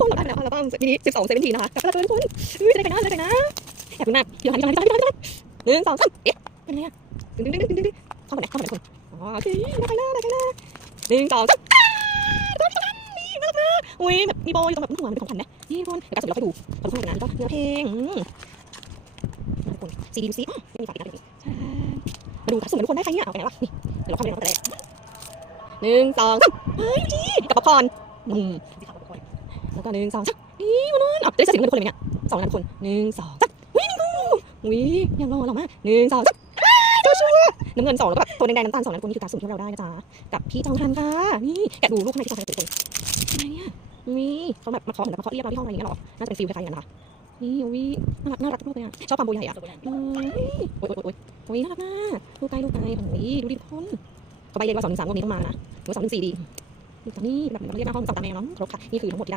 ทุกคนเราได้แล้วเราต้องมินิสิบสองเซนทีนะคะกลับไปแล้วทุกคนอุ้ยได้กันนะจะได้กันนะแอบดูหน้าพี่ทำพี่ทำพี่ทำพี่ทำหนึ่งสองสามเอ๊ะเป็นไงอะดึงดึงดึงดึงดึงเข้ามาไหนเข้ามาไหนคนอ๋อโอเคได้กันนะได้กันนะหนึ่งสองสามนี่น่ารักมากอุ้ยแบบมีโบอยู่ตรงแบบหัวมันเป็นของขวัญนะนี่ทุกคนเดี๋ยวกลับสุดเราไปดูเราดูข้างหลังนั้นก็เนื้อเพลงทุกคนซีดีดูซีไม่มีฝาปิดนะใช่มาดูครับสุ่มทุกคนได้ใครเนี่ยเอาไปไหนวะนี่เดี๋ยวเราเข้าไปในห้องแต่แรกหนึ่งสองสามเฮ้ยจีกับป๊อปคอร์นอืม แล้วก็หนึ่งสองสามนี่มันนั่นอะจะได้เสียงเงินทุกคนเลยไหมเนี่ยสองล้านคนหนึ่งสองสามวิ่งกูวิ่งยังรอเรามากหนึ่งสองสามเจ้าชัวน้ำเงินสองแล้วก็แบบตัวแดงๆน้ำตาลสองล้านคนนี่คือการสุ่มที่เราได้นะจ๊ะกับพี่จองทันค่ะนี่แกดูรูปข้างในที่จองทันเป็นคนอะไรเนี่ยนี่เขาแบบมาเคาะเหมือนมาเคาะเรียกเราที่ห้องอะไรอย่างเงี้ยหรอน่าจะเป็นฟิลคล้ายๆกันนะคะนี่วิน่ารักน่ารักทุกเลยอะชอบความโบยใหญ่อะโอ้ยโอ้ยโอ้ยโอ้ยน่ารักมากดูไกลดูไกลโอ้ยดูดิทุกคนเขาไปเรียกว่าสองหนึ่งสามวันนี้ต้องมานะหรือสองหนึ่งสี่ดีนี่แบบเราเรียกหน้าห้องสองตาแมวเนาะครบค่ะนี่คือทั้งหมดที่ได้